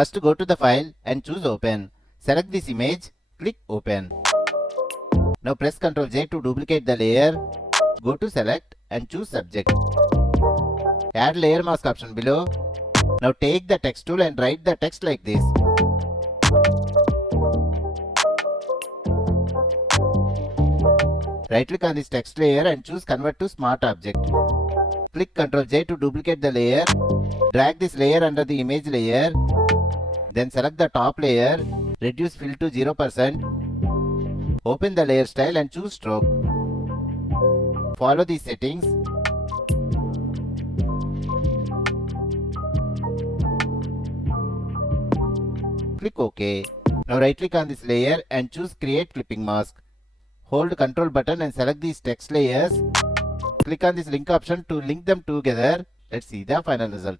First go to the file and choose open. Select this image, click open. Now press Ctrl J to duplicate the layer. Go to select and choose subject. Add layer mask option below. Now take the text tool and write the text like this. Right click on this text layer and choose convert to smart object. Click Ctrl J to duplicate the layer. Drag this layer under the image layer. Then select the top layer. Reduce fill to 0%. Open the layer style and choose stroke. Follow these settings. Click OK. Now right click on this layer and choose create clipping mask. Hold Ctrl button and select these text layers. Click on this link option to link them together. Let's see the final result.